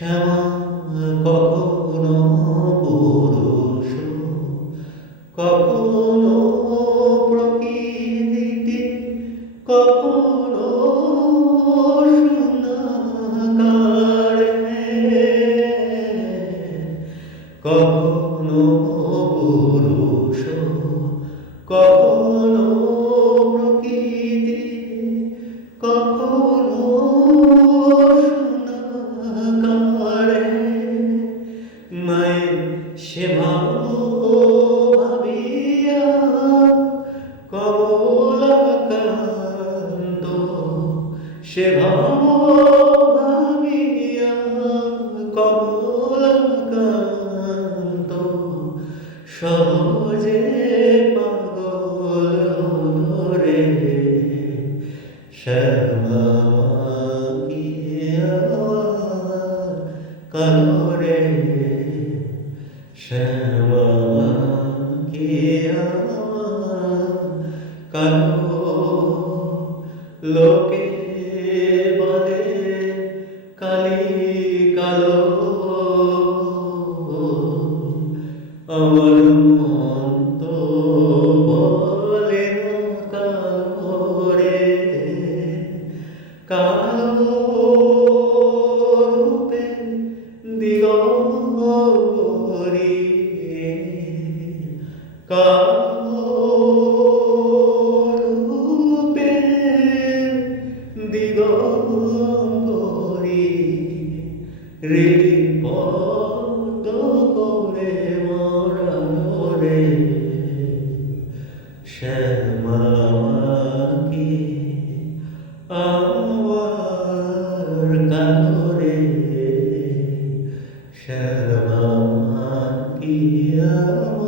শ্যামা কখনো পুরুষ, কখনো প্রকৃতি, কখনো শূন্যাকার, কখনো পুরুষ, কখনো প্রকৃতি, কখনো শূন্যাকার। মায়ের সেবা ভাবিয়া কমলাকান্ত, সেবা ভাবিয়া কমলাকান্ত সহজে পাগল হলো রে। শ্যামা কি আমার কালো রে, শ্যামা কি আমার কালো। লোকে বলে কালি কালো, আমার মন তো বলে না কালো রে। কালো রূপে দিগম্বরী, কালো রূপে দিগম্বরী, হৃদপদ্ম করে মরালো রে। শ্যামা কি আমার কালো রে, শ্যামা কি আমার